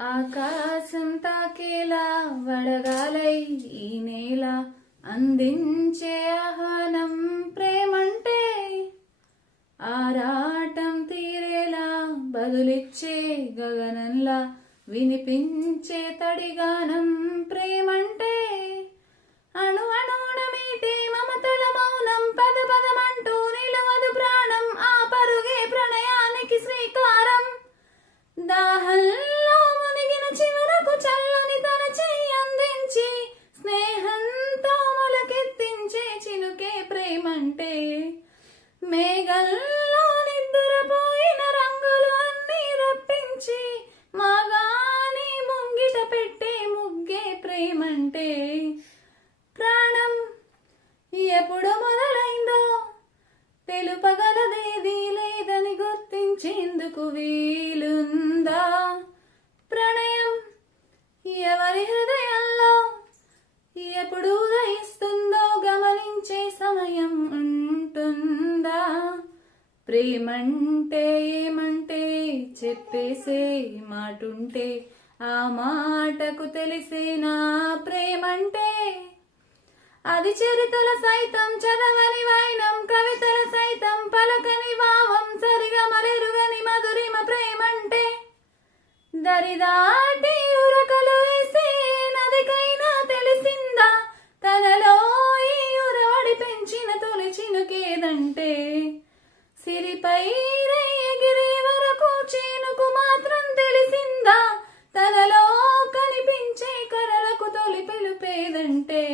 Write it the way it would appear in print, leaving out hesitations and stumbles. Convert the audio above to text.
ఆకాశం తాకేలా వడగాలై ఈ నేల అందించే ఆహ్వానం ప్రేమంటే, ఆరాటం తీరేలా బదులిచ్చే గగనంలా వినిపించే తడిగానం ప్రేమంటే, అణు అణువున మీటే మమతల మౌనం పద పదమంటూ నిలవదు ప్రాణం, ఆ పరుగే ప్రణయానికి శ్రీకారం. దాహంలో మునిగిన చివరకు చల్లని తన చెయ్యి అందించి స్నేహంతో మొలకెత్తించే చినుకే ప్రేమంటే, మేఘంలో నిద్రపోయిన రంగులు అన్నీ రప్పించి మాగాని ముంగిట పెట్టే ముగ్గే ప్రేమంటే, ప్రాణం ఎప్పుడు మొదలైందో తెలుపగలదేది లేదని గుర్తించేందుకు వీలుందా, ప్రణయం ఎవరి హృదయంలో ఎప్పుడు ఉదయిస్తుందో గమనించే సమయం ఉంటుందా, ప్రేమంటే ఏమంటే చెప్పేసే మాటుంటే ఆ మాటకు తెలిసేనా ప్రేమంటే, అది చరితల సైతం చదవని వైనం కవితల సైతం పలకని భావం సరిగా మరెరుగని మధురిమ ప్రేమంటే, దరిదాటి ఉరకలు వేసే నదికైనా తెలిసిందా తనలో ఈ ఉరవడి పెంచిన తొలి చినుకేదంటే, సిరిపై ఎగిరే వరకు చేనుకు మాత్రం తెలిసిందా తనలో కనిపించే కలలకు తొలి పిలుపేదంటే.